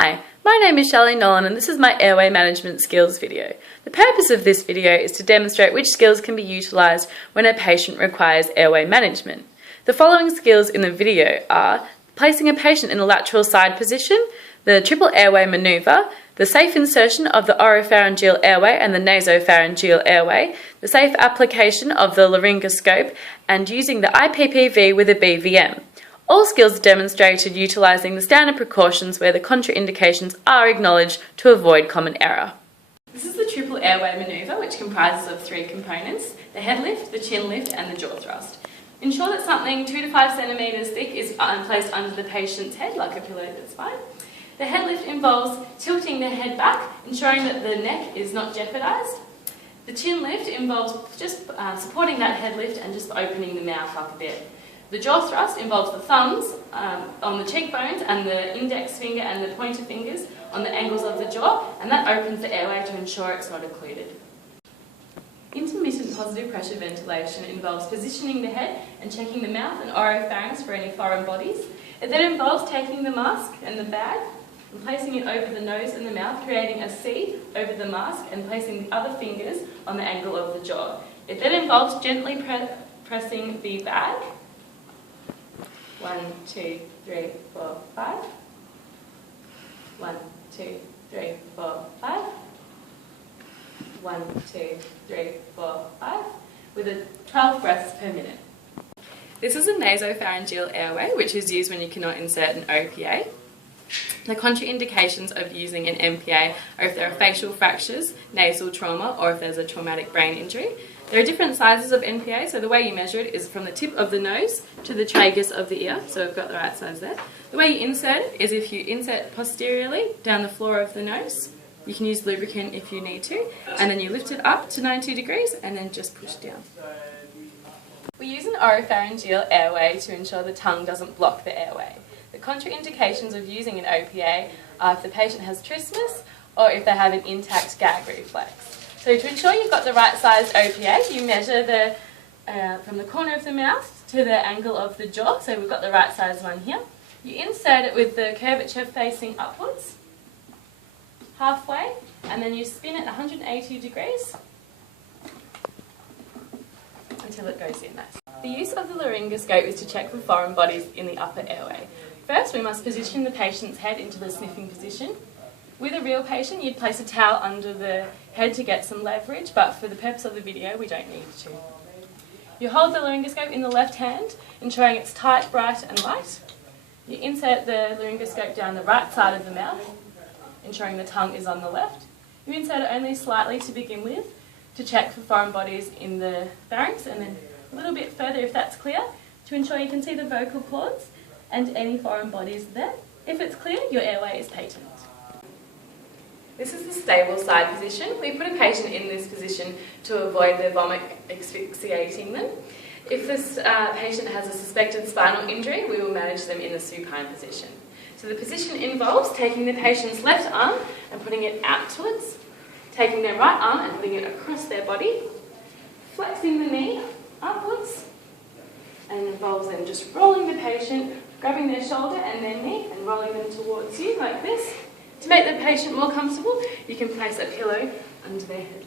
Hi, my name is Shelley Nolan and this is my airway management skills video. The purpose of this video is to demonstrate which skills can be utilised when a patient requires airway management. The following skills in the video are placing a patient in the lateral side position, the triple airway manoeuvre, the safe insertion of the oropharyngeal airway and the nasopharyngeal airway, the safe application of the laryngoscope, and using the IPPV with a BVM. All skills are demonstrated utilising the standard precautions where the contraindications are acknowledged to avoid common error. This is the triple airway manoeuvre, which comprises of three components: the head lift, the chin lift and the jaw thrust. Ensure that something 2 to 5 centimetres thick is placed under the patient's head, like a pillow that's fine. The head lift involves tilting the head back, ensuring that the neck is not jeopardised. The chin lift involves just supporting that head lift and just opening the mouth up a bit. The jaw thrust involves the thumbs on the cheekbones and the index finger and the pointer fingers on the angles of the jaw, and that opens the airway to ensure it's not occluded. Intermittent positive pressure ventilation involves positioning the head and checking the mouth and oropharynx for any foreign bodies. It then involves taking the mask and the bag and placing it over the nose and the mouth, creating a C over the mask and placing the other fingers on the angle of the jaw. It then involves gently pressing the bag. 1, 2, 3, 4, 5. 1, 2, 3, 4, 5. 1, 2, 3, 4, 5. With a 12 breaths per minute. This is a nasopharyngeal airway, which is used when you cannot insert an OPA. The contraindications of using an MPA are if there are facial fractures, nasal trauma, or if there's a traumatic brain injury. There are different sizes of NPA, so the way you measure it is from the tip of the nose to the tragus of the ear, so we've got the right size there. The way you insert it is if you insert posteriorly down the floor of the nose. You can use lubricant if you need to, and then you lift it up to 90 degrees and then just push down. We use an oropharyngeal airway to ensure the tongue doesn't block the airway. The contraindications of using an OPA are if the patient has trismus or if they have an intact gag reflex. So to ensure you've got the right sized OPA, you measure from the corner of the mouth to the angle of the jaw, so we've got the right size one here. You insert it with the curvature facing upwards, halfway, and then you spin it 180 degrees until it goes in. The use of the laryngoscope is to check for foreign bodies in the upper airway. First, we must position the patient's head into the sniffing position. With a real patient, you'd place a towel under the head to get some leverage, but for the purpose of the video, we don't need to. You hold the laryngoscope in the left hand, ensuring it's tight, bright and light. You insert the laryngoscope down the right side of the mouth, ensuring the tongue is on the left. You insert it only slightly to begin with, to check for foreign bodies in the pharynx, and then a little bit further if that's clear, to ensure you can see the vocal cords and any foreign bodies there. If it's clear, your airway is patent. This is the stable side position. We put a patient in this position to avoid the vomit asphyxiating them. If this patient has a suspected spinal injury, we will manage them in the supine position. So the position involves taking the patient's left arm and putting it outwards, taking their right arm and putting it across their body, flexing the knee upwards, and involves them just rolling the patient, grabbing their shoulder and their knee and rolling them towards you like this. To make the patient more comfortable, you can place a pillow under their head.